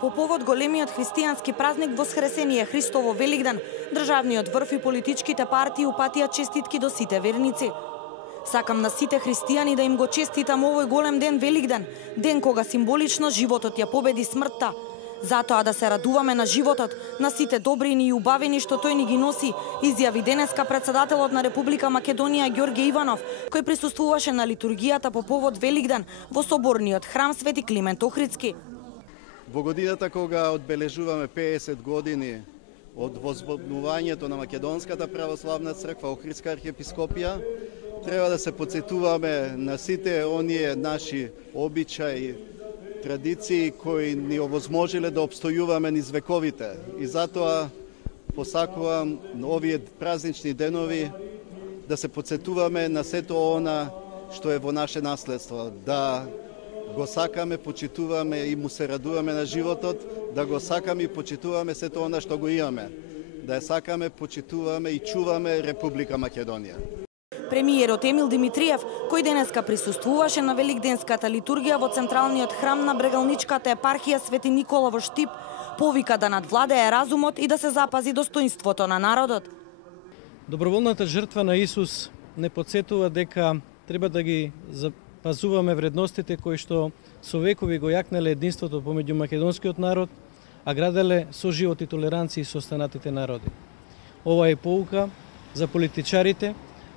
По повод големиот христијански празник Воскресение Христово Великден, државниот врв и политичките партии упатија честитки до сите верници. Сакам на сите христијани да им го честитам овој голем ден Великден, ден кога символично животот ја победи смртта. Затоа да се радуваме на животот, на сите добрини и убавини што тој ни ги носи, изјави денеска председателот на Република Македонија Ѓорѓе Иванов, кој присуствуваше на литургијата по повод Великден во соборниот храм Свети Климент Охридски. Во годината кога одбележуваме 50 години од возбудувањето на Македонската православна црква Охридска архиепископија, треба да се потсетуваме на сите оние наши обичаи, традиции кои ни овозможиле да обстојуваме низ вековите. И затоа посакувам на овие празнични денови да се потсетуваме на сето она што е во наше наследство, да го сакаме, почитуваме и му се радуваме на животот, да го сакаме и почитуваме сето она што го имаме, да ја сакаме, почитуваме и чуваме Република Македонија. Премиерот Емил Димитриев, кој денеска присуствуваше на великденската литургија во централниот храм на Брегалничката епархија Свети Никола во Штип, повика да надвладее разумот и да се запази достоинството на народот. Доброволната жртва на Исус не потсетува дека треба да ги запазуваме вредностите кои што со векови го јакнале единството помеѓу македонскиот народ, а граделе соживот и толеранција со останатите народи. Ова е поука за политичарите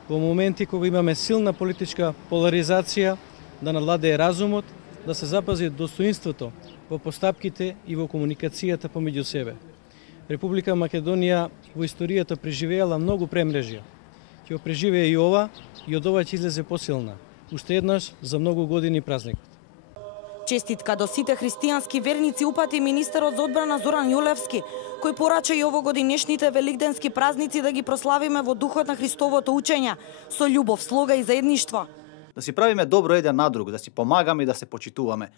во моменти кога имаме силна политичка поларизација, да надвладее разумот, да се запази достоинството во постапките и во комуникацијата помеѓу себе. Република Македонија во историјата преживеала многу премрежја. Ќе го преживее и ова, и од ова ќе излезе посилна. Уште еднаш за многу години празникот. Честитка до сите христијански верници упати министерот за одбрана Зоран Јолевски, кој порача и овогодинешните великденски празници да ги прославиме во духот на Христовото учење, со љубов, слога и заедништво. Да си правиме добро еден на друг, да си помагаме и да се почитуваме.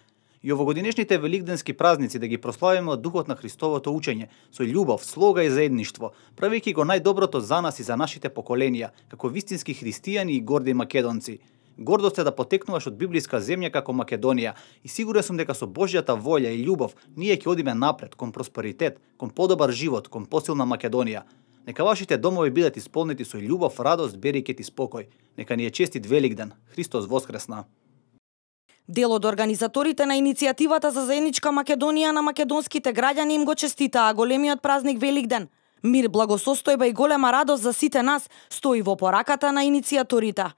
И овогодинешните великденски празници да ги прославиме од духот на Христовото учење, со љубов, слога и заедништво, правејќи го најдоброто за нас и за нашите поколенија, како вистински христијани и горди македонци. Гордост е да потекнуваш од библиска земја како Македонија и сигурен сум дека со Божјата волја и љубов ние ќе одиме напред кон просперитет, кон подобар живот, кон посилна Македонија. Нека вашите домови бидат исполнети со љубов, радост, берекет и спокој. Нека ни е честит Великден. Христос воскресна. Дел од организаторите на иницијативата за заедничка Македонија на македонските граѓани им го честитаа големиот празник Великден. Мир, благосостојба и голема радост за сите нас стои во пораката на иницијаторите.